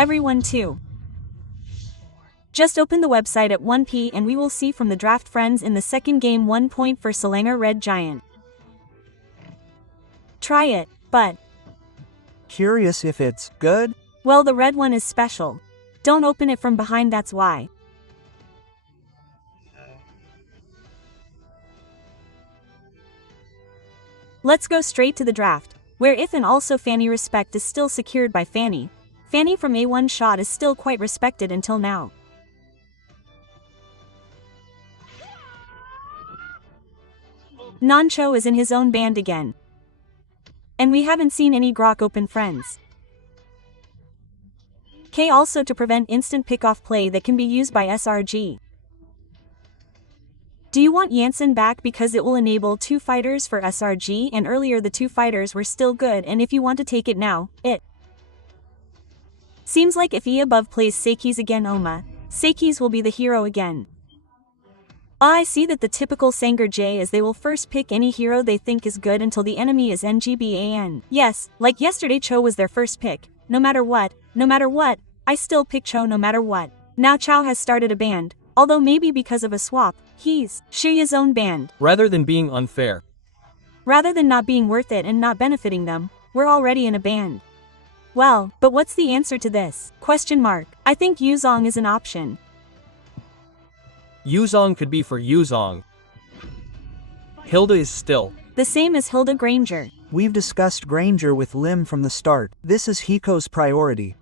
Everyone too. Just open the website at 1p and we will see from the draft friends in the second game 1 point for selangorredgiants. Try it, but Curious if it's good? well, the red one is special. Don't open it from behind, that's why. Let's go straight to the draft, where if and also Fanny respect is still secured by Fanny. Fanny from A1 shot is still quite respected until now. Nancho is in his own band again. And we haven't seen any Grok open friends. K also to prevent instant pick-off play that can be used by SRG. Do you want Janssen back because it will enable 2 fighters for SRG, and earlier the 2 fighters were still good, and if you want to take it now, it seems like if E above plays Sakis again, Oma, Sakis will be the hero again. I see that the typical Sanger J is they will first pick any hero they think is good until the enemy is NGBAN. Yes, like yesterday Cho was their first pick. No matter what, I still pick Cho no matter what. Now Chow has started a band, although maybe because of a swap, he's Shiya's own band. Rather than being unfair. Rather than not being worth it and not benefiting them, we're already in a band. Well, but what's the answer to this? Question mark. I think Yuzong is an option. Yuzong could be for Yuzong. Hilda is still the same as Hilda Granger. We've discussed Granger with Lim from the start. This is Hiko's priority.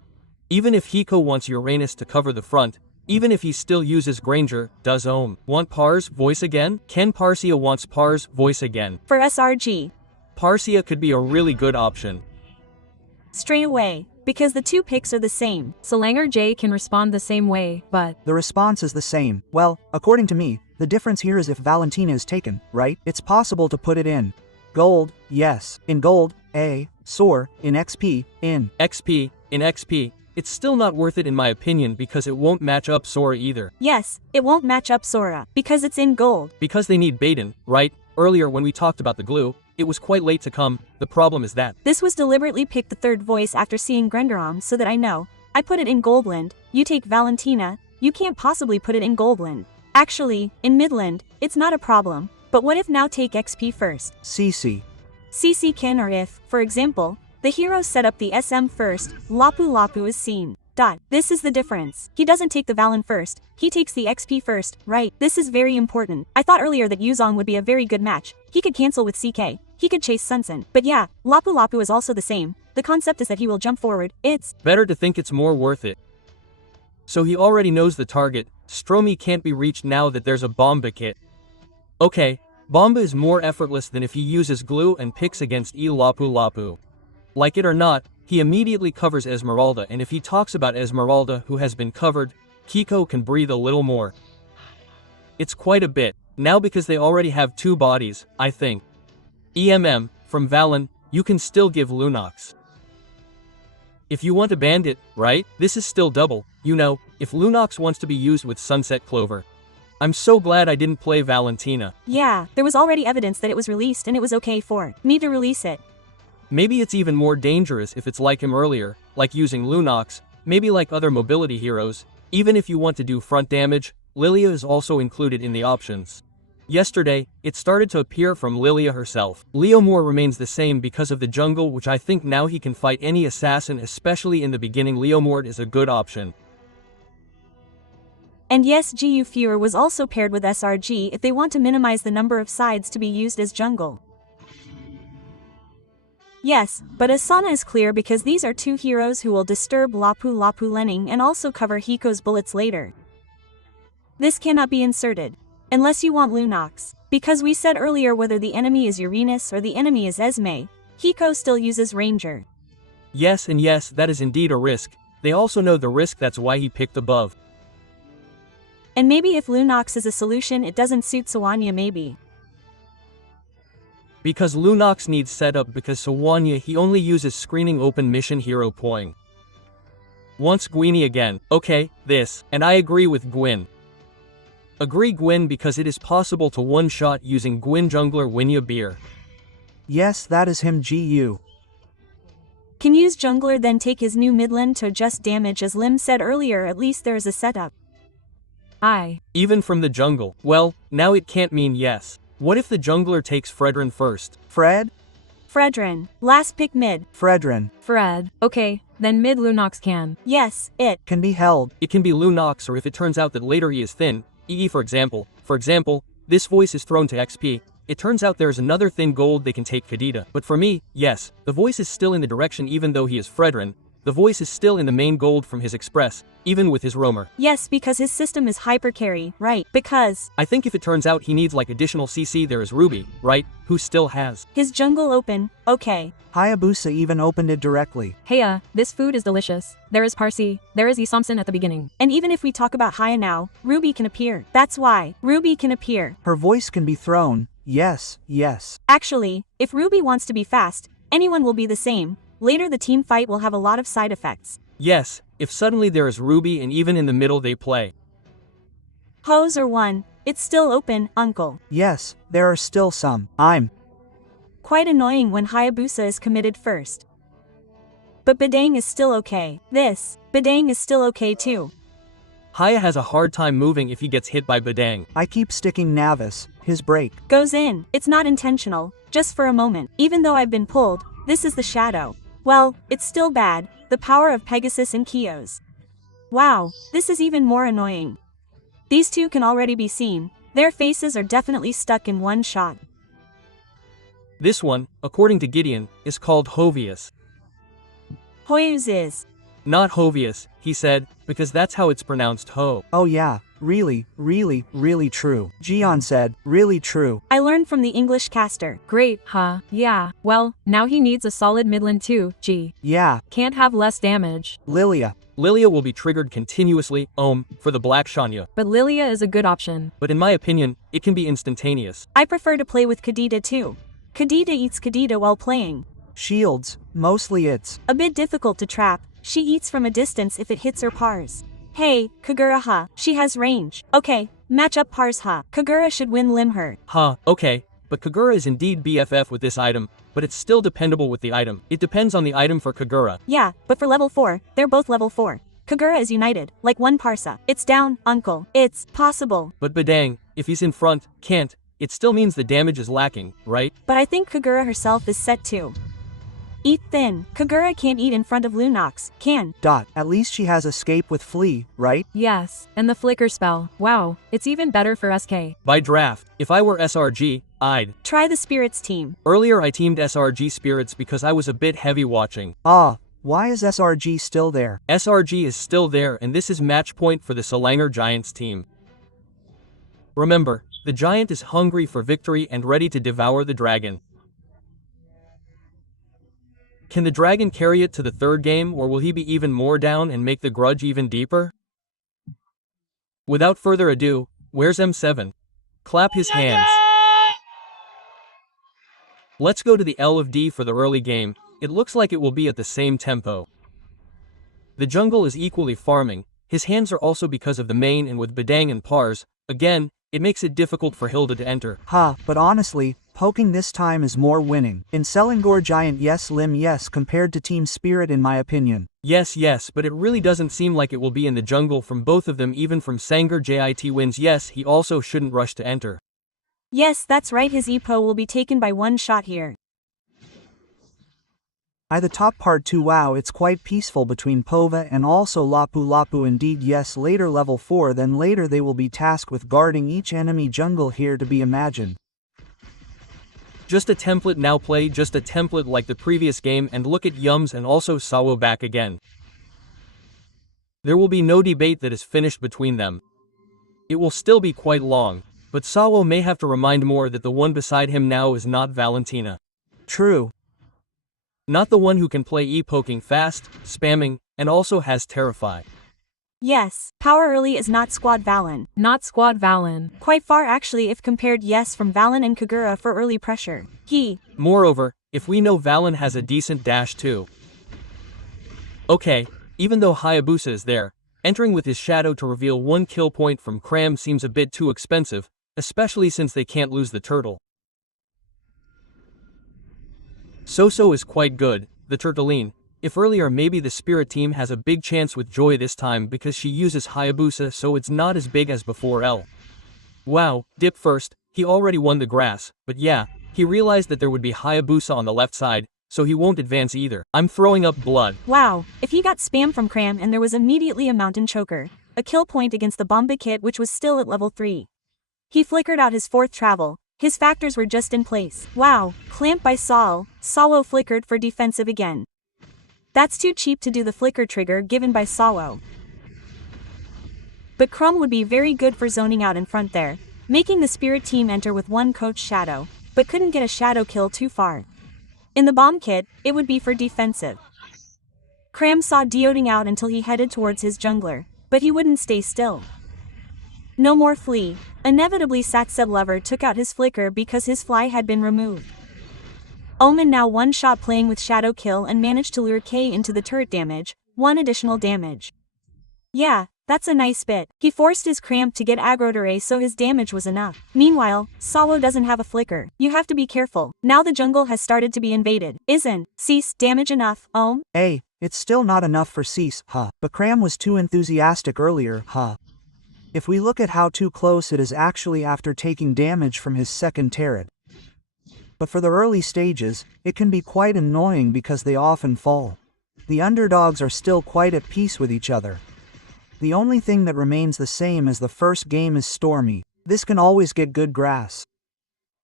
Even if Hiko wants Uranus to cover the front, even if he still uses Granger, does Ohm want Par's voice again? Ken Parsia wants Par's voice again. For SRG, Parsia could be a really good option. Straight away, because the 2 picks are the same. Selangor J can respond the same way, but The response is the same. Well, according to me, the difference here is if Valentina is taken, right? It's possible to put it in gold, yes. In gold, A, SOAR, in XP, in XP. It's still not worth it in my opinion because it won't match up Sora either. Yes, it won't match up Sora, because it's in gold. Because they need Baden, right? Earlier when we talked about the glue, it was quite late to come. The problem is that This was deliberately picked the 3rd voice after seeing Grenderom so that I know. I put it in Goldland, you take Valentina, you can't possibly put it in Goldland. Actually, in Midland, it's not a problem, but what if now take XP first? CC. CC can, or if, for example, the hero set up the SM first, Lapu is seen. This is the difference. He doesn't take the Valen first, he takes the XP first, right? This is very important. I thought earlier that Yuzong would be a very good match. He could cancel with CK. He could chase Sunsen. But yeah, Lapu is also the same. The concept is that he will jump forward. It's better to think it's more worth it. So he already knows the target. Stromy can't be reached now that there's a Bomba kit. Okay, Bomba is more effortless than if he uses glue and picks against Lapu. Like it or not, he immediately covers Esmeralda, and if he talks about Esmeralda who has been covered, Kiko can breathe a little more. It's quite a bit, now because they already have 2 bodies, I think. EMM, from Valen, you can still give Lunox. If you want a bandit, right? This is still double, you know, if Lunox wants to be used with Sunset Clover. I'm so glad I didn't play Valentina. Yeah, there was already evidence that it was released and it was okay for me to release it. Maybe it's even more dangerous if it's like him earlier, like using Lunox, maybe like other mobility heroes. Even if you want to do front damage, Lilia is also included in the options. Yesterday, it started to appear from Lilia herself. Leomore remains the same because of the jungle, which I think now he can fight any assassin, especially in the beginning. Leomord is a good option. And yes, GU Fewer was also paired with SRG if they want to minimize the number of sides to be used as jungle. Yes, but Asana is clear because these are 2 heroes who will disturb Lapu Lenning and also cover Hiko's bullets later. This cannot be inserted. Unless you want Lunox. Because we said earlier whether the enemy is Uranus or the enemy is Esme, Hiko still uses Ranger. Yes, and yes, that is indeed a risk. They also know the risk, that's why he picked above. And maybe if Lunox is a solution it doesn't suit Sawanya maybe. Because Lunox needs setup because Sawanya he only uses screening open mission hero Poing. Wants Gwynny again, okay, this, and I agree with Gwyn. Agree Gwyn because it is possible to one-shot using Gwyn jungler Winya Beer. Yes, that is him GU. Can use jungler then take his new mid lane to adjust damage as Lim said earlier, at least there is a setup. Even from the jungle. Well, now it can't mean yes. What if the jungler takes Fredrin first? Fredrin. Last pick mid. Fredrin. Fred. Okay, then mid Lunox can. Yes, it Can be held. It can be Lunox, or if it turns out that later he is thin, e.g. for example, this voice is thrown to XP. It turns out there's another thin gold they can take Kadita. But for me, yes, the voice is still in the direction even though he is Fredrin. The voice is still in the main gold from his express, even with his roamer. Yes, because his system is hyper carry, right? Because I think if it turns out he needs like additional CC, there is Ruby, right? Who still has his jungle open, okay. Hayabusa even opened it directly. Heya, this food is delicious. There is Parsi, there is Isamson at the beginning. And even if we talk about Haya now, Ruby can appear. That's why Ruby can appear. Her voice can be thrown. Yes. Actually, if Ruby wants to be fast, anyone will be the same. Later the team fight will have a lot of side effects. Yes, if suddenly there is Ruby and even in the middle they play Hose or one, it's still open, uncle. Yes, there are still some. I'm quite annoying when Hayabusa is committed first. But Badang is still okay. Badang is still okay too. Haya has a hard time moving if he gets hit by Badang. I keep sticking Navis. His break goes in. It's not intentional, just for a moment. Even though I've been pulled, this is the shadow. Well, it's still bad, the power of Pegasus and Kios. Wow, this is even more annoying. These two can already be seen. Their faces are definitely stuck in one shot. This one, according to Gideon, is called Hovius. Hoyus is not Hovius, he said, because that's how it's pronounced ho. Oh yeah, really true. Gion said, really true. I learned from the English caster. Great, huh? Yeah, well, now he needs a solid midland too, Yeah. Can't have less damage. Lilia will be triggered continuously, for the Black Shanya. But Lilia is a good option. But in my opinion, it can be instantaneous. I prefer to play with Kadita too. Kadita eats Kadita while playing. Shields, mostly it's a bit difficult to trap. She eats from a distance if it hits her pars. Hey, Kagura ha, she has range. Okay, match up pars ha. Kagura should win limb her. Okay, but Kagura is indeed BFF with this item, but it's still dependable with the item. It depends on the item for Kagura. Yeah, but for level 4, they're both level 4. Kagura is united, like one parsa. It's down, uncle. It's possible. But Badang, if he's in front, can't, it still means the damage is lacking, right? But I think Kagura herself is set too. Eat thin. Kagura can't eat in front of Lunox, can. At least she has escape with Flea, right? Yes, and the flicker spell. Wow, it's even better for SK. By draft, if I were SRG, I'd try the spirits team. Earlier I teamed SRG spirits because I was a bit heavy watching. Why is SRG still there? SRG is still there, and this is match point for the selangorredgiants team. Remember, the giant is hungry for victory and ready to devour the dragon. Can the dragon carry it to the third game, or will he be even more down and make the grudge even deeper? Without further ado, where's M7? Clap his hands. Let's go to the L of D for the early game. It looks like it will be at the same tempo. The jungle is equally farming. His hands are also because of the main, and with Badang and Pars, again, it makes it difficult for Hilda to enter. But honestly, poking this time is more winning. In selangorredgiant yes limb yes compared to Team Spirit in my opinion. Yes, but it really doesn't seem like it will be in the jungle from both of them, even from SRG wins. Yes, he also shouldn't rush to enter. Yes, that's right, his EPO will be taken by one shot here. The top part too. Wow, it's quite peaceful between Pova and also Lapu indeed. Yes, later level 4, then later they will be tasked with guarding each enemy jungle here to be imagined. Just a template now, play just a template like the previous game, and look at Yums and also Sawo back again. There will be no debate that is finished between them. It will still be quite long, but Sawo may have to remind more that the one beside him now is not Valentina. True. Not the one who can play e-poking fast, spamming, and also has Terrify. Yes, power early is not Squad Valen. Not Squad Valen. Quite far actually if compared yes from Valen and Kagura for early pressure. Moreover, if we know Valen has a decent dash too. Okay, even though Hayabusa is there, entering with his shadow to reveal one kill point from Cram seems a bit too expensive, especially since they can't lose the turtle. Soso is quite good, the turtleine, If earlier maybe the Spirit team has a big chance with Joy this time because she uses Hayabusa, so it's not as big as before. Wow, dip first, he already won the grass, but yeah, he realized that there would be Hayabusa on the left side, so he won't advance either. I'm throwing up blood. Wow, if he got spam from Cram and there was immediately a mountain choker. A kill point against the Bombakit, which was still at level 3. He flickered out his 4th travel. His factors were just in place. Wow, clamp by Saul. Sawo flickered for defensive again. That's too cheap to do the flicker trigger given by Sawo. But Crumb would be very good for zoning out in front there, making the Spirit team enter with 1 coach Shadow, but couldn't get a Shadow kill too far. In the bomb kit, it would be for defensive. Cram saw dioting out until he headed towards his jungler, but he wouldn't stay still. No more flee. Inevitably Satseb Lover took out his flicker because his fly had been removed. Omen now one-shot playing with Shadow kill and managed to lure K into the turret damage, 1 additional damage. Yeah, that's a nice bit. He forced his Cramp to get aggroed array so his damage was enough. Meanwhile, Sawo doesn't have a flicker. You have to be careful. Now the jungle has started to be invaded. Isn't Cease damage enough, Ohm? It's still not enough for Cease, but Cram was too enthusiastic earlier, If we look at how too close it is actually after taking damage from his second turret. But for the early stages, it can be quite annoying because they often fall. The underdogs are still quite at peace with each other. The only thing that remains the same as the first game is Stormy. This can always get good grass.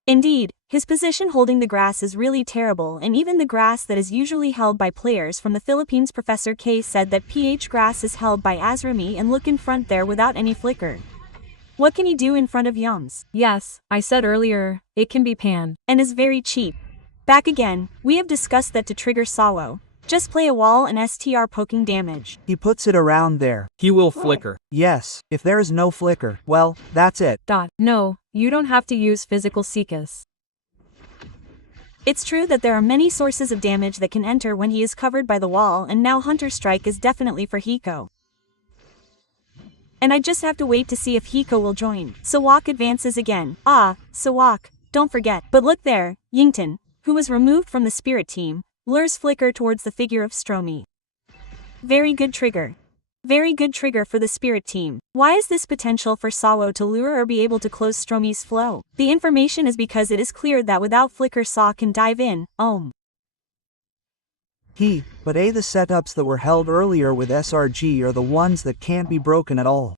Indeed, his position holding the grass is really terrible, and even the grass that is usually held by players from the Philippines. Professor K said that PH grass is held by Azrami, and look in front there without any flicker. What can he do in front of Yums? Yes, I said earlier, it can be pan. And is very cheap. Back again, we have discussed that to trigger Sawo. Just play a wall and STR poking damage. He puts it around there. He will flicker. Yes, if there is no flicker, well, that's it. No, you don't have to use physical Seekus. It's true that there are many sources of damage that can enter when he is covered by the wall, and now Hunter Strike is definitely for Hiko. And I just have to wait to see if Hiko will join. Sawak advances again. Sawak, don't forget. But look there, Yington, who was removed from the Spirit team, lures flicker towards the figure of Stromy. Very good trigger. Very good trigger for the Spirit team. Why is this potential for Sawo to lure or be able to close Stromy's flow? The information is because it is clear that without flicker Saw can dive in, But the setups that were held earlier with SRG are the ones that can't be broken at all.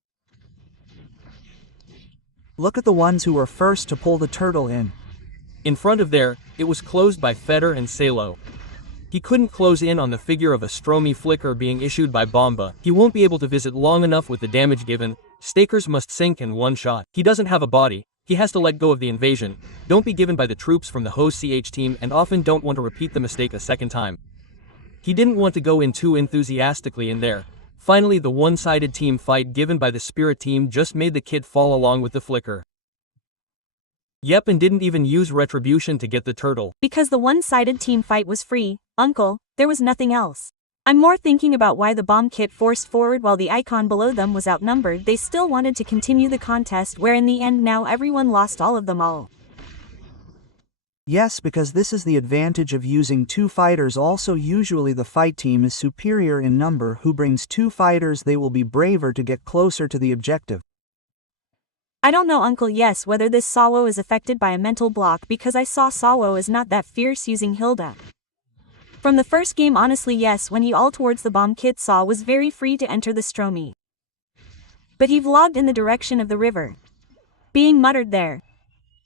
Look at the ones who were first to pull the turtle in. In front of there, it was closed by Feder and Salo. He couldn't close in on the figure of a Stromy flicker being issued by Bomba. He won't be able to visit long enough with the damage given. Stakers must sink in one shot. He doesn't have a body. He has to let go of the invasion. Don't be given by the troops from the host CH team, and often don't want to repeat the mistake a second time. He didn't want to go in too enthusiastically in there. Finally, the one-sided team fight given by the Spirit team just made the kid fall along with the flicker. Yep, and didn't even use retribution to get the turtle. Because the one-sided team fight was free, Uncle, there was nothing else. I'm more thinking about why the bomb kit forced forward while the icon below them was outnumbered. They still wanted to continue the contest, where in the end now everyone lost all of them all. Yes, because this is the advantage of using 2 fighters. Also, usually the fight team is superior in number. Who brings 2 fighters, they will be braver to get closer to the objective. I don't know, Uncle. Yes, whether this Sawo is affected by a mental block, because I saw Sawo is not that fierce using Hilda. From the first game, honestly, yes, when he all towards the bomb kit Saw was very free to enter the Stromy. But he vlogged in the direction of the river. Being muttered there.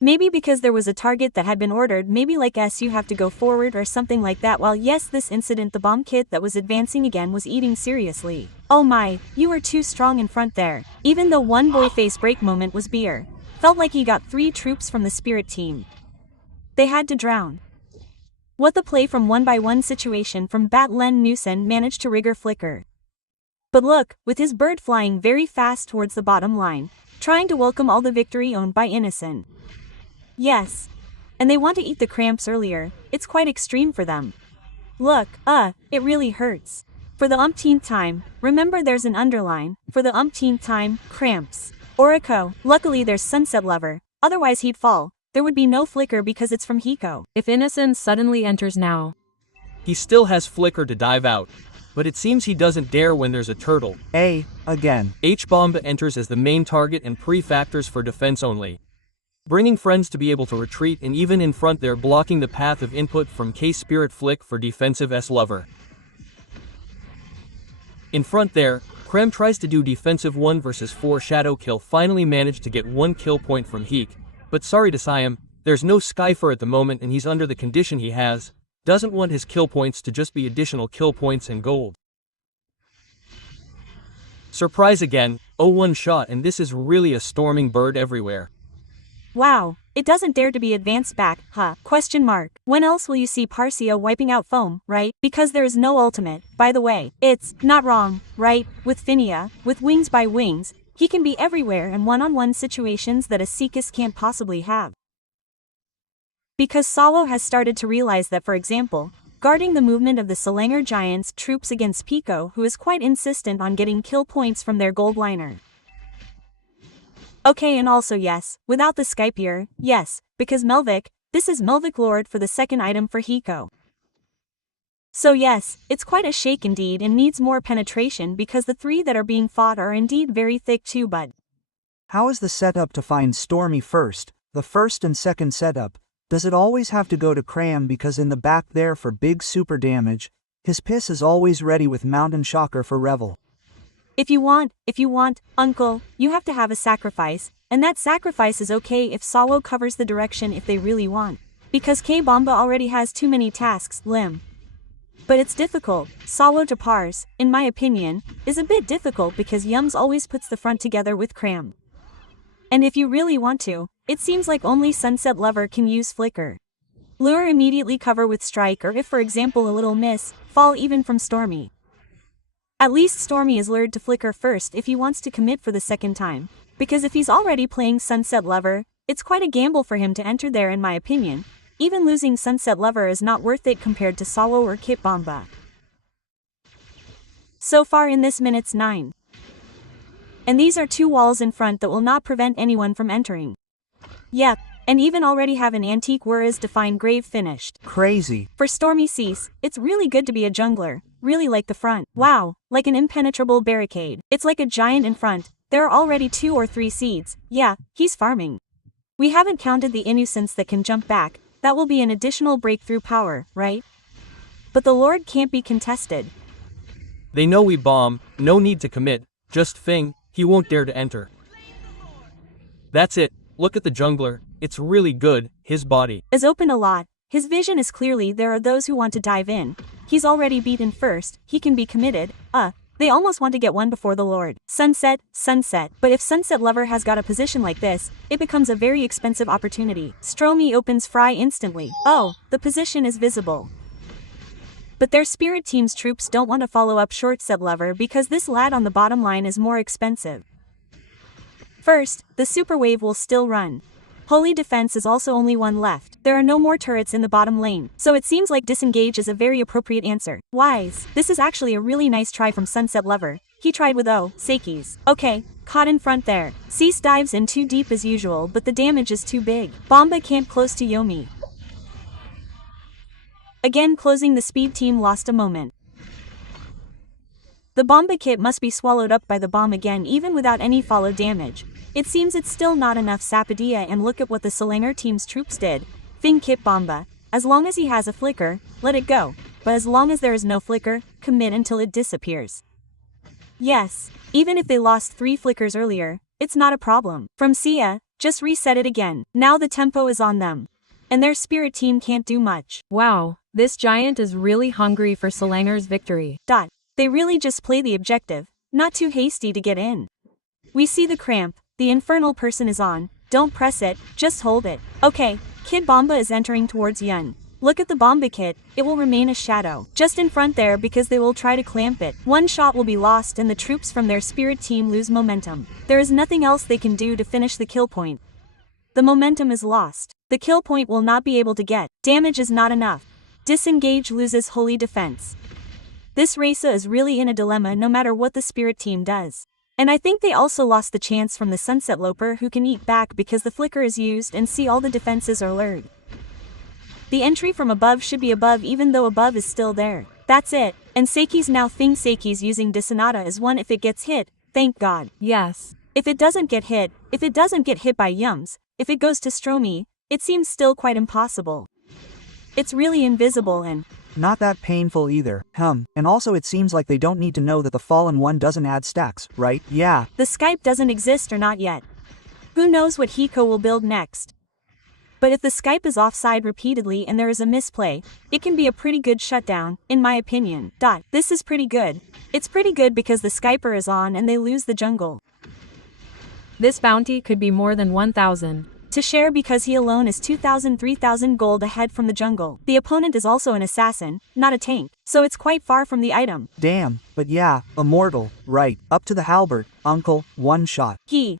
Maybe because there was a target that had been ordered, maybe like you have to go forward or something like that. While yes, this incident, the bomb kit that was advancing again was eating seriously. Oh my, you were too strong in front there. Even though one boy face break moment was beer. Felt like he got 3 troops from the Spirit team. They had to drown. What the play from 1-by-1 situation from Batlen Newson managed to rigger flicker. But look, with his bird flying very fast towards the bottom line, trying to welcome all the victory owned by Innocent. Yes. And they want to eat the cramps earlier. It's quite extreme for them. Look, it really hurts. For the umpteenth time, remember there's an underline, for the umpteenth time, cramps. Oriko, luckily there's Sunset Lover, otherwise he'd fall. There would be no flicker because it's from Hiko. If Innocent suddenly enters now. He still has flicker to dive out, but it seems he doesn't dare when there's a turtle. Again. H-Bomba enters as the main target and pre-factors for defense only, bringing friends to be able to retreat, and even in front they're blocking the path of input from K-Spirit Flick for defensive S-Lover. In front there, Krem tries to do defensive 1 versus 4 shadow kill, finally managed to get 1 kill point from Heek, but sorry to say him, there's no Skyfer at the moment and he's under the condition he has, doesn't want his kill points to just be additional kill points and gold. Surprise again, 0-1 shot, and this is really a storming bird everywhere. Wow, it doesn't dare to be advanced back, huh? Question mark. When else will you see Parcia wiping out foam, right? Because there is no ultimate. By the way, it's not wrong, right? With Finia, with wings by wings, he can be everywhere in one-on-one situations that a Seekis can't possibly have. Because Sawo has started to realize that, for example, guarding the movement of the selangorredgiants troops against Pico, who is quite insistent on getting kill points from their gold liner. Okay, and also yes, without the Skypier, yes, because Melvic, this is Melvic Lord for the second item for Hiko. So yes, it's quite a shake indeed and needs more penetration because the 3 that are being fought are indeed very thick too, but how is the setup to find Stormy first, the first and second setup? Does it always have to go to Cram because in the back there for big super damage, his piss is always ready with Mountain Shocker for Revel. If you want, Uncle, you have to have a sacrifice, and that sacrifice is okay if Sawo covers the direction if they really want. Because K-Bomba already has too many tasks, Lim. But it's difficult. Sawo to parse, in my opinion, is a bit difficult because Yums always puts the front together with Cram. And if you really want to, it seems like only Sunset Lover can use Flicker. Lure immediately cover with Strike, or if for example a little miss, fall even from Stormy. At least Stormy is lured to Flicker first if he wants to commit for the second time, because if he's already playing Sunset Lover, it's quite a gamble for him to enter there in my opinion. Even losing Sunset Lover is not worth it compared to Sawo or Kit Bomba. So far in this minute's 9. And these are 2 walls in front that will not prevent anyone from entering. Yep, and even already have an antique Whereas defined grave finished. Crazy. For Stormy Cease, it's really good to be a jungler. Really like the front. Wow, like an impenetrable barricade. It's like a giant in front. There are already 2 or 3 seeds. Yeah, he's farming. We haven't counted the innocents that can jump back. That will be an additional breakthrough power, right? But the Lord can't be contested. They know we bomb, no need to commit, just Fing, he won't dare to enter. That's it, look at the jungler, it's really good, his body is open a lot. His vision is clearly there are those who want to dive in. He's already beaten first, he can be committed, they almost want to get one before the Lord. Sunset. But if Sunset Lover has got a position like this, it becomes a very expensive opportunity. Stromy opens Fry instantly. Oh, the position is visible. But their Spirit Team's troops don't want to follow up Short Set Lover because this lad on the bottom line is more expensive. First, the Super Wave will still run. Holy Defense is also only 1 left. There are no more turrets in the bottom lane, so it seems like disengage is a very appropriate answer. Wise. This is actually a really nice try from Sunset Lover. He tried with Seikis. Okay, caught in front there. Cease dives in too deep as usual, but the damage is too big. Bomba camped close to Yomi. Again closing the speed team lost a moment. The Bomba kit must be swallowed up by the bomb again even without any follow damage. It seems it's still not enough Sapadilla, and look at what the Selangor team's troops did. Fing Kit Bomba. As long as he has a flicker, let it go. But as long as there is no flicker, commit until it disappears. Yes, even if they lost 3 flickers earlier, it's not a problem. From Sia, just reset it again. Now the tempo is on them. And their Spirit Team can't do much. Wow, this giant is really hungry for Selangor's victory. They really just play the objective, not too hasty to get in. We see the cramp. The infernal person is on, don't press it, just hold it. Okay, Kid Bomba is entering towards Yun. Look at the Bomba kit, it will remain a shadow. Just in front there because they will try to clamp it. 1 shot will be lost and the troops from their Spirit Team lose momentum. There is nothing else they can do to finish the kill point. The momentum is lost. The kill point will not be able to get. Damage is not enough. Disengage loses Holy Defense. This Raisa is really in a dilemma no matter what the Spirit Team does. And I think they also lost the chance from the Sunset Loper who can eat back because the flicker is used and see all the defenses are lured. The entry from above should be above even though above is still there. That's it. And Seiki's now think Seiki's using Disanata as one if it gets hit, thank God. Yes. If it doesn't get hit by Yums, if it goes to Stromy, it seems still quite impossible. It's really invisible and Not that painful either, and also it seems like they don't need to know that the fallen one doesn't add stacks, right? Yeah. the Skype doesn't exist or not yet. Who knows what Hiko will build next? But if the Skype is offside repeatedly and there is a misplay, it can be a pretty good shutdown, in my opinion. This is pretty good. It's pretty good because the Skyper is on and they lose the jungle. This bounty could be more than 1,000. To share because he alone is 2,000 3,000 gold ahead from the jungle. The opponent is also an assassin, not a tank, so it's quite far from the item. Damn, but yeah, immortal, right, up to the halberd, uncle, one shot. He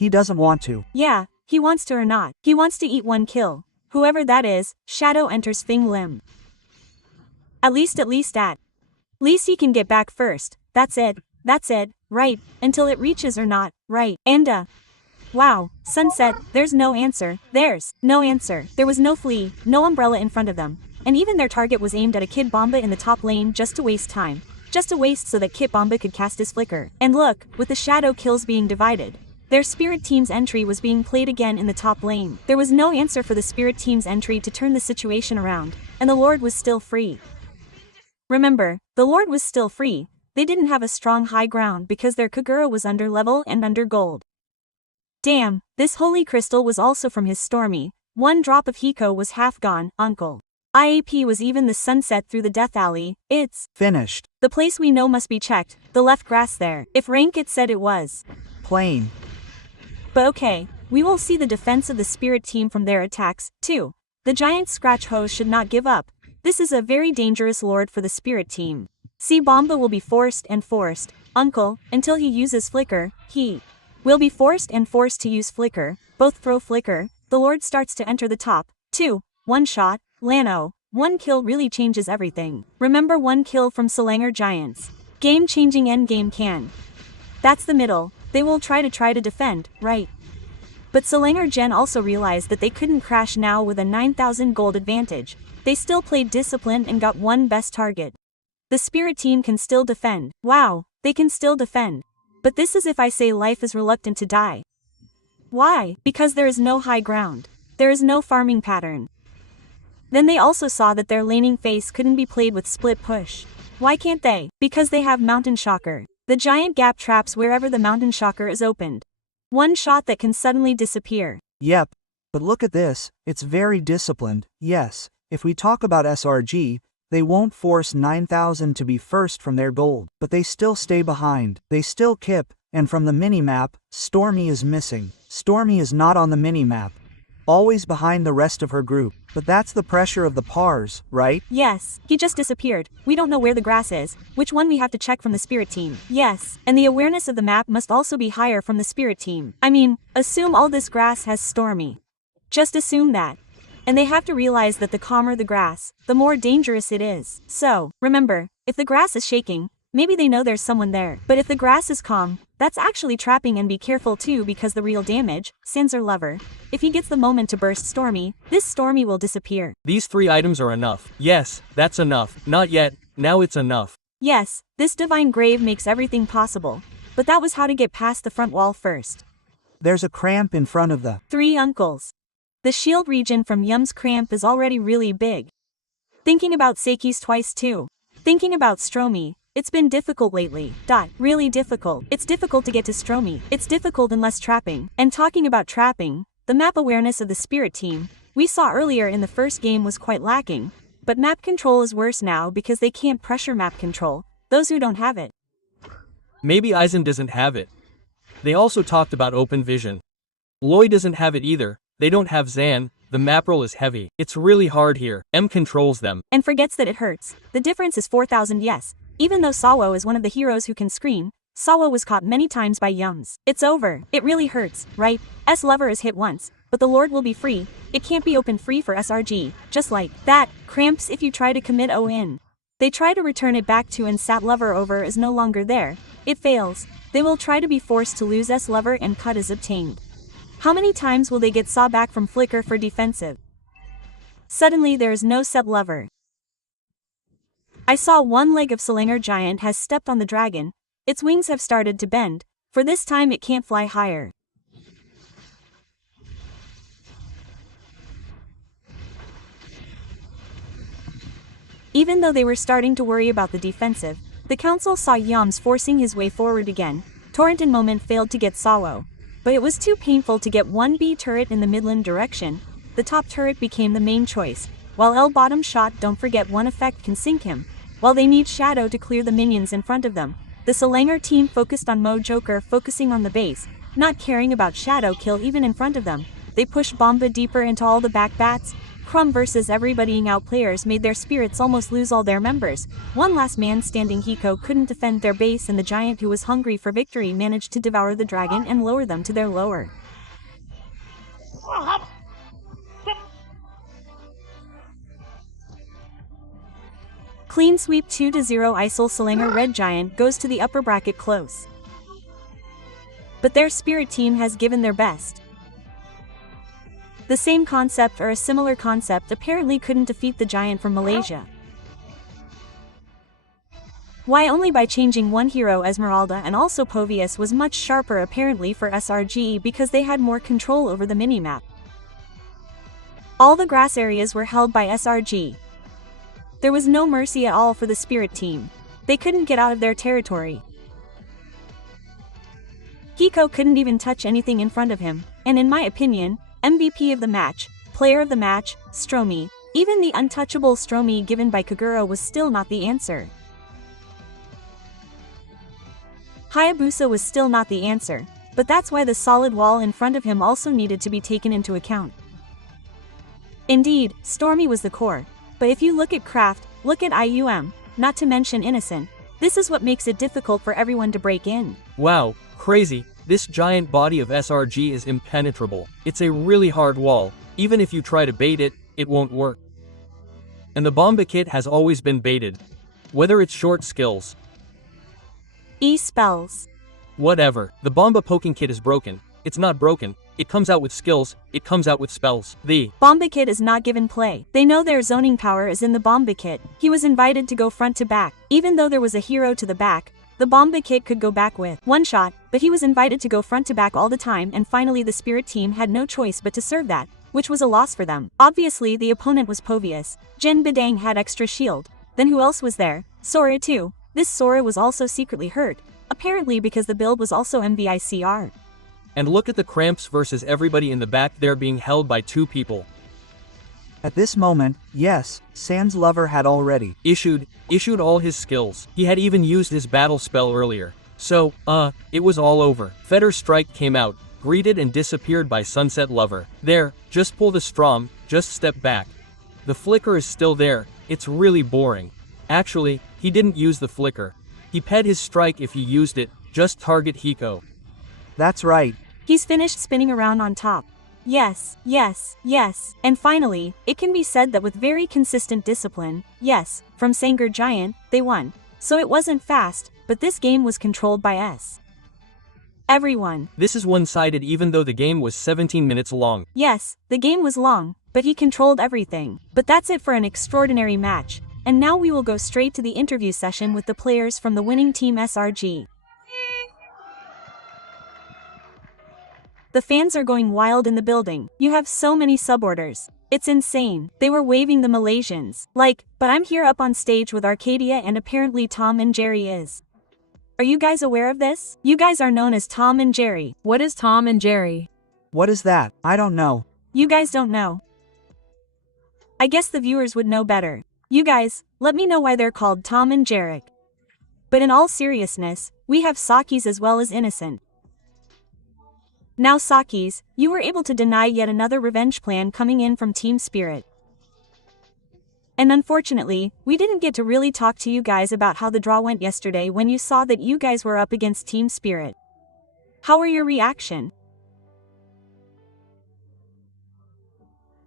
doesn't want to. Yeah, he wants to or not. He wants to eat one kill. Whoever that is, Shadow enters Fing Lim. At least he can get back first. That's it, right, until it reaches or not, right, and wow, sunset, there's no answer, there's no answer. There was no flea, no umbrella in front of them, and even their target was aimed at a Kid Bomba in the top lane just to waste time. Just to waste so that Kid Bomba could cast his flicker. And look, with the shadow kills being divided, their Spirit Team's entry was being played again in the top lane. There was no answer for the Spirit Team's entry to turn the situation around, and the Lord was still free. Remember, the Lord was still free. They didn't have a strong high ground because their Kagura was under level and under gold. Damn, this holy crystal was also from his Stormy. One drop of Hiko was half gone, uncle. IAP was even the sunset through the death alley. It's finished. The place we know must be checked, the left grass there. If rank it said it was plain. But okay, we will see the defense of the Spirit Team from their attacks, too. The giant Scratch Hose should not give up. This is a very dangerous Lord for the Spirit Team. See, Bomba will be forced, uncle, until he uses Flicker. He will be forced to use Flicker. Both throw Flicker. The Lord starts to enter the top. 2. One shot. Lano. One kill really changes everything. Remember one kill from selangorredgiants. Game-changing endgame can. That's the middle. They will try to defend, right? But selangorredgen also realized that they couldn't crash now with a 9,000 gold advantage. They still played disciplined and got one best target. The Spirit Team can still defend. Wow, they can still defend. But this is if I say life is reluctant to die. Why? Because there is no high ground. There is no farming pattern. Then they also saw that their laning phase couldn't be played with split push. Why can't they? Because they have Mountain Shocker. The giant gap traps wherever the Mountain Shocker is opened. One shot that can suddenly disappear. Yep. But look at this, it's very disciplined. Yes, if we talk about SRG, they won't force 9,000 to be first from their gold, but they still stay behind. They still kip, and from the minimap, Stormy is missing. Stormy is not on the minimap. Always behind the rest of her group. But that's the pressure of the pars, right? Yes, he just disappeared. We don't know where the grass is, which one we have to check from the Spirit Team. Yes, and the awareness of the map must also be higher from the Spirit Team. I mean, assume all this grass has Stormy. Just assume that. And they have to realize that the calmer the grass, the more dangerous it is. So, remember, if the grass is shaking, maybe they know there's someone there. But if the grass is calm, that's actually trapping, and be careful too because the real damage, Sanser Lover, if he gets the moment to burst Stormy, this Stormy will disappear. These 3 items are enough. Yes, that's enough. Not yet, now it's enough. Yes, this Divine Grave makes everything possible. But that was how to get past the front wall first. There's a cramp in front of the 3 uncles. The shield region from Yum's cramp is already really big. Thinking about Seiki's twice too. Thinking about Stromy. It's been difficult lately. Really difficult. It's difficult to get to Stromy. It's difficult unless trapping. And talking about trapping, the map awareness of the Spirit Team, we saw earlier in the first game was quite lacking. But map control is worse now because they can't pressure map control, those who don't have it. Maybe Aizen doesn't have it. They also talked about open vision. Loi doesn't have it either. They don't have Zan. The map roll is heavy. It's really hard here. M controls them. And forgets that it hurts. The difference is 4,000 yes. Even though Sawo is one of the heroes who can screen, Sawo was caught many times by Yums. It's over. It really hurts, right? S Lover is hit once, but the Lord will be free. It can't be open free for SRG. Just like that, cramps if you try to commit ON. They try to return it back to and Sat Lover over is no longer there. It fails. They will try to be forced to lose S Lover and cut is obtained. How many times will they get Saw back from Flicker for defensive? Suddenly there is no set lever. I saw one leg of selangorredgiant has stepped on the dragon. Its wings have started to bend, for this time it can't fly higher. Even though they were starting to worry about the defensive, the council saw Yams forcing his way forward again. Torrent and Moment failed to get Sawo. But it was too painful to get 1B turret in the midland direction. The top turret became the main choice, while L bottom shot, don't forget, one effect can sink him. While they need Shadow to clear the minions in front of them, the Selangor team focused on Mo Joker focusing on the base, not caring about Shadow kill even in front of them. They pushed Bomba deeper into all the back bats. Crumb versus everybodying out players made their spirits almost lose all their members. One last man standing Hiko couldn't defend their base, and the giant who was hungry for victory managed to devour the dragon and lower them to their lower. Clean sweep 2-0 ISIL selangorredgiant goes to the upper bracket close. But their spirit team has given their best. The same concept or a similar concept apparently couldn't defeat the giant from Malaysia. Why only by changing one hero Esmeralda, and also Povius was much sharper apparently for SRG because they had more control over the minimap. All the grass areas were held by SRG. There was no mercy at all for the spirit team. They couldn't get out of their territory. Hiko couldn't even touch anything in front of him, and in my opinion, MVP of the match, player of the match, Stromy, even the untouchable Stromy given by Kagura was still not the answer. Hayabusa was still not the answer, but that's why the solid wall in front of him also needed to be taken into account. Indeed, Stormy was the core, but if you look at Craft, look at IUM, not to mention Innocent, this is what makes it difficult for everyone to break in. Wow, crazy. This giant body of SRG is impenetrable. It's a really hard wall. Even if you try to bait it, it won't work. And the Bomba kit has always been baited. Whether it's short skills, spells, whatever, the Bomba poking kit is broken. It's not broken. It comes out with skills, it comes out with spells. The Bomba kit is not given play. They know their zoning power is in the Bomba kit. He was invited to go front to back. Even though there was a hero to the back, the Bomba kit could go back with one shot, but he was invited to go front to back all the time, and finally the spirit team had no choice but to serve that, which was a loss for them. Obviously the opponent was Povius. Jin Bidang had extra shield. Then who else was there? Sora too. This Sora was also secretly hurt, apparently because the build was also MVICR. And look at the cramps versus everybody in the back there being held by two people. At this moment, yes, Sans Lover had already issued all his skills. He had even used his battle spell earlier. So, it was all over. Fetter Strike came out, greeted and disappeared by Sunset Lover. There, just pull the Strom, just step back. The flicker is still there, it's really boring. Actually, he didn't use the flicker. He ped his strike if he used it, just target Hiko. That's right. He's finished spinning around on top. Yes, yes, yes. And finally, it can be said that with very consistent discipline, yes, from selangorredgiant, they won. So it wasn't fast, but this game was controlled by S. Everyone. This is one-sided even though the game was 17 minutes long. Yes, the game was long, but he controlled everything. But that's it for an extraordinary match. And now we will go straight to the interview session with the players from the winning team SRG. The fans are going wild in the building. You have so many suborders. It's insane. They were waving the Malaysians. Like, but I'm here up on stage with Arcadia and apparently Tom and Jerry is. Are you guys aware of this? You guys are known as Tom and Jerry. What is Tom and Jerry? What is that? I don't know. You guys don't know. I guess the viewers would know better. You guys, let me know why they're called Tom and Jarek. But in all seriousness, we have Sakis as well as Innocent. Now Sakis, you were able to deny yet another revenge plan coming in from Team Spirit. And unfortunately, we didn't get to really talk to you guys about how the draw went yesterday when you saw that you guys were up against Team Spirit. How were your reaction?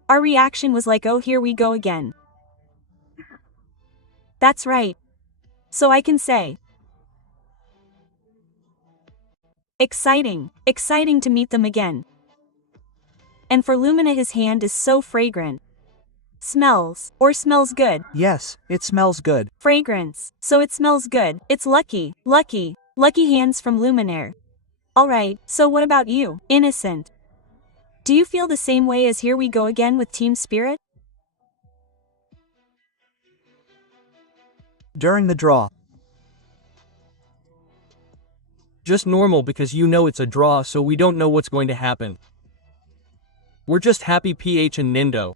Our reaction was like, oh, here we go again. That's right. So I can say, exciting, exciting to meet them again. And for Lumina, his hand is so fragrant. Smells. Or smells good. Yes, it smells good. Fragrance. So it smells good. It's lucky. Lucky. Lucky hands from Luminaire. Alright, so what about you, Innocent? Do you feel the same way as here we go again with team spirit? During the draw. Just normal because you know it's a draw, so we don't know what's going to happen. We're just happy PH and Nindo.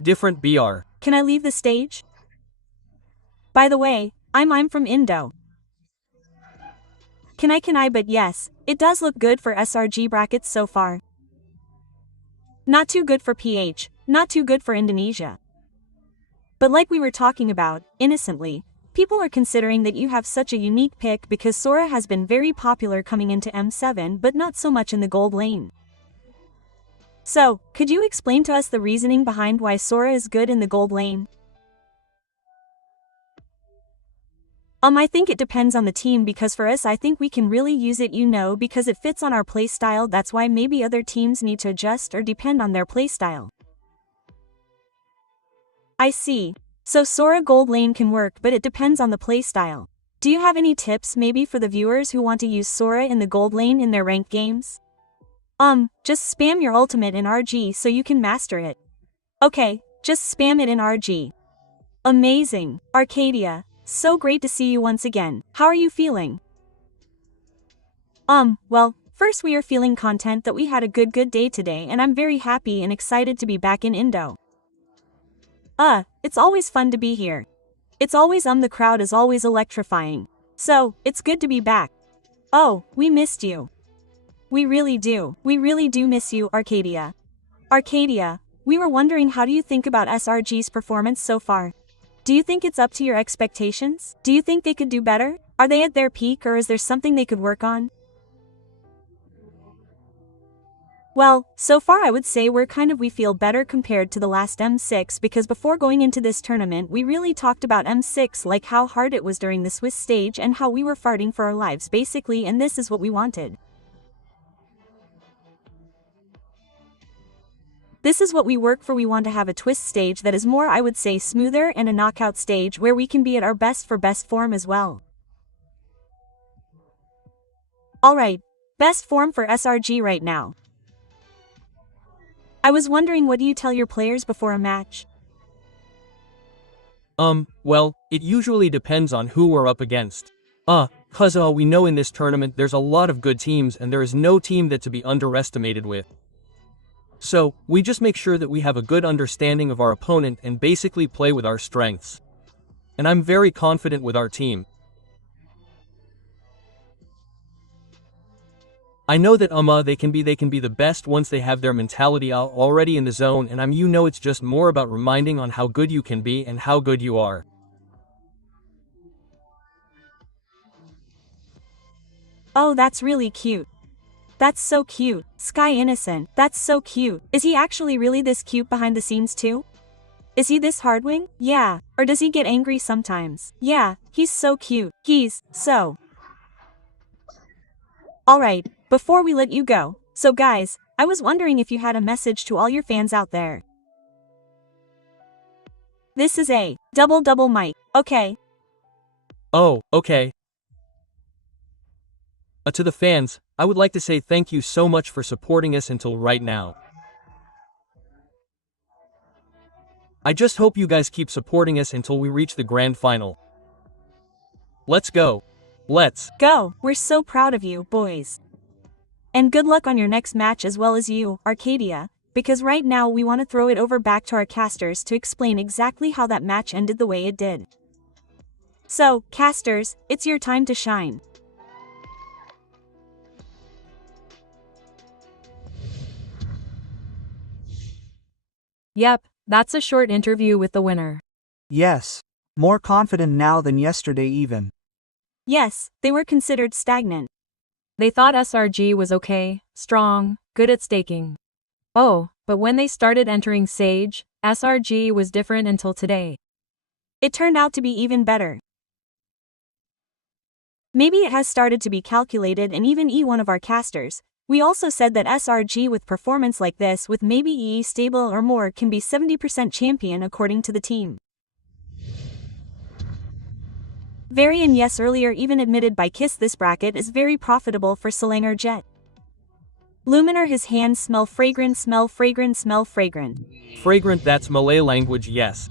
Different BR. Can I leave the stage? By the way, I'm from Indo. Can I, but yes, it does look good for SRG brackets so far. Not too good for PH, not too good for Indonesia. But like we were talking about, innocently, people are considering that you have such a unique pick because Sora has been very popular coming into M7 but not so much in the gold lane. So, could you explain to us the reasoning behind why Sora is good in the gold lane? I think it depends on the team because for us I think we can really use it because it fits on our playstyle. That's why maybe other teams need to adjust or depend on their playstyle. I see. So Sora gold lane can work but it depends on the playstyle. Do you have any tips maybe for the viewers who want to use Sora in the gold lane in their ranked games? Just spam your ultimate in RG so you can master it. Okay, just spam it in RG. Amazing, Arcadia. So great to see you once again. How are you feeling? Well, first we are feeling content that we had a good day today and I'm very happy and excited to be back in Indo. It's always fun to be here. It's always the crowd is always electrifying. So, it's good to be back. Oh, we missed you. We really do miss you, Arcadia. Arcadia, we were wondering how do you think about SRG's performance so far? Do you think it's up to your expectations? Do you think they could do better? Are they at their peak or is there something they could work on? Well, so far I would say we feel better compared to the last M6 because before going into this tournament we really talked about M6 like how hard it was during the Swiss stage and how we were farting for our lives basically and this is what we wanted. This is what we work for. We want to have a twist stage that is more I would say smoother and a knockout stage where we can be at our best for best form as well. Alright, best form for SRG right now. I was wondering what do you tell your players before a match? Well, it usually depends on who we're up against. Cause we know in this tournament there's a lot of good teams and there is no team that to be underestimated with. So, we just make sure that we have a good understanding of our opponent and basically play with our strengths. And I'm very confident with our team. I know that they can be the best once they have their mentality already in the zone and it's just more about reminding on how good you can be and how good you are. Oh, that's really cute. That's so cute. Sky Innocent, that's so cute. Is he actually really this cute behind the scenes too? Is he this hardwing? Yeah. Or does he get angry sometimes? Yeah, he's so cute. He's so. Alright, before we let you go, so guys, I was wondering if you had a message to all your fans out there. This is a double mic, okay? Oh, okay. To the fans, I would like to say thank you so much for supporting us until right now. I just hope you guys keep supporting us until we reach the grand final. Let's go. Let's go. We're so proud of you, boys. And good luck on your next match as well as you, Arcadia, because right now we want to throw it over back to our casters to explain exactly how that match ended the way it did. So, casters, it's your time to shine. Yep, that's a short interview with the winner. Yes. More confident now than yesterday even. Yes, they were considered stagnant. They thought SRG was okay, strong, good at staking. Oh, but when they started entering Sage, SRG was different until today. It turned out to be even better. Maybe it has started to be calculated and even one of our casters, We also said that SRG with performance like this with maybe EE stable or more can be 70% champion according to the team. Varian yes earlier even admitted by Kiss this bracket is very profitable for selangorredgiants. Luminar his hands smell fragrant smell fragrant smell fragrant. Fragrant, that's Malay language, yes.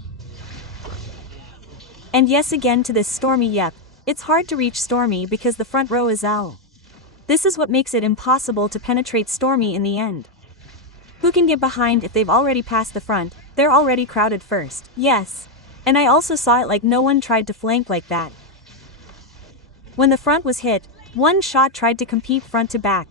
And yes again to this Stormy yep. It's hard to reach Stormy because the front row is out. This is what makes it impossible to penetrate Stormy in the end. Who can get behind if they've already passed the front? They're already crowded first. Yes. And I also saw it like no one tried to flank like that. When the front was hit, one shot tried to compete front to back.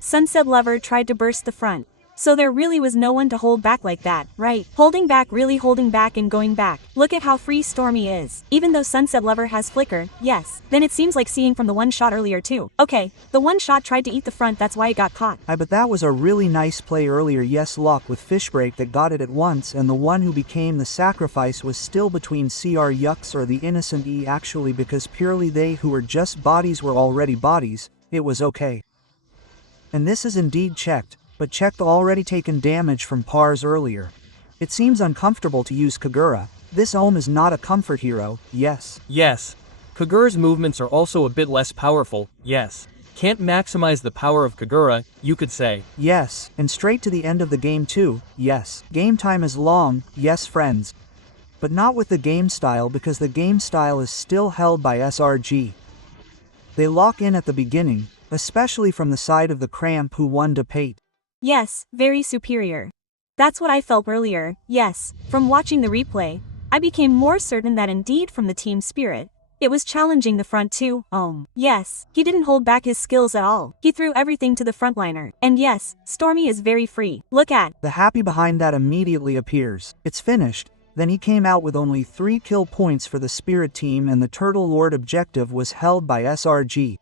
Sunset Lover tried to burst the front. So there really was no one to hold back like that, right? Holding back, really holding back and going back. Look at how free Stormy is. Even though Sunset Lover has flicker, yes. Then it seems like seeing from the one shot earlier too. Okay, the one shot tried to eat the front, that's why it got caught. But that was a really nice play earlier, yes, Lock with Fishbreak that got it at once, and the one who became the sacrifice was still between CR Yucks or the innocent E actually, because purely they who were just bodies were already bodies. It was okay. And this is indeed checked. But check the already taken damage from Pars earlier. It seems uncomfortable to use Kagura. This Ohm is not a comfort hero, yes. Yes. Kagura's movements are also a bit less powerful, yes. Can't maximize the power of Kagura, you could say. Yes, and straight to the end of the game too, yes. Game time is long, yes friends. But not with the game style, because the game style is still held by SRG. They lock in at the beginning, especially from the side of the Cramp who won debate. Yes, very superior. That's what I felt earlier, yes. From watching the replay, I became more certain that indeed from the team spirit, it was challenging the front too. Yes, he didn't hold back his skills at all. He threw everything to the frontliner. And yes, Stormy is very free. Look at the happy behind that immediately appears. It's finished. Then he came out with only 3 kill points for the spirit team, and the Turtle Lord objective was held by SRG.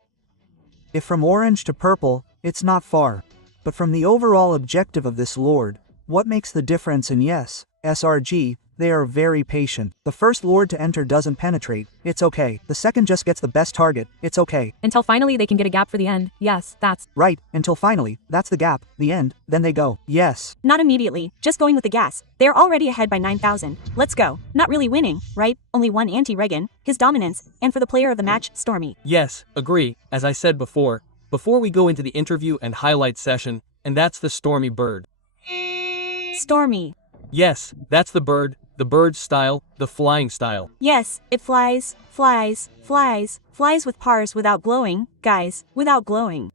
If from orange to purple, it's not far. But from the overall objective of this Lord, what makes the difference? And yes, SRG, they are very patient. The first Lord to enter doesn't penetrate, it's okay. The second just gets the best target, it's okay. Until finally they can get a gap for the end, yes, that's right, until finally, that's the gap, the end, then they go, yes. Not immediately, just going with the gas. They're already ahead by 9,000. Let's go. Not really winning, right? Only one anti-Regan, his dominance, and for the player of the match, Stormy. Yes, agree, as I said before we go into the interview and highlight session, and that's the Stormy bird. Stormy. Yes, that's the bird style, the flying style. Yes, it flies, flies, flies, flies with Pars without glowing, guys, without glowing.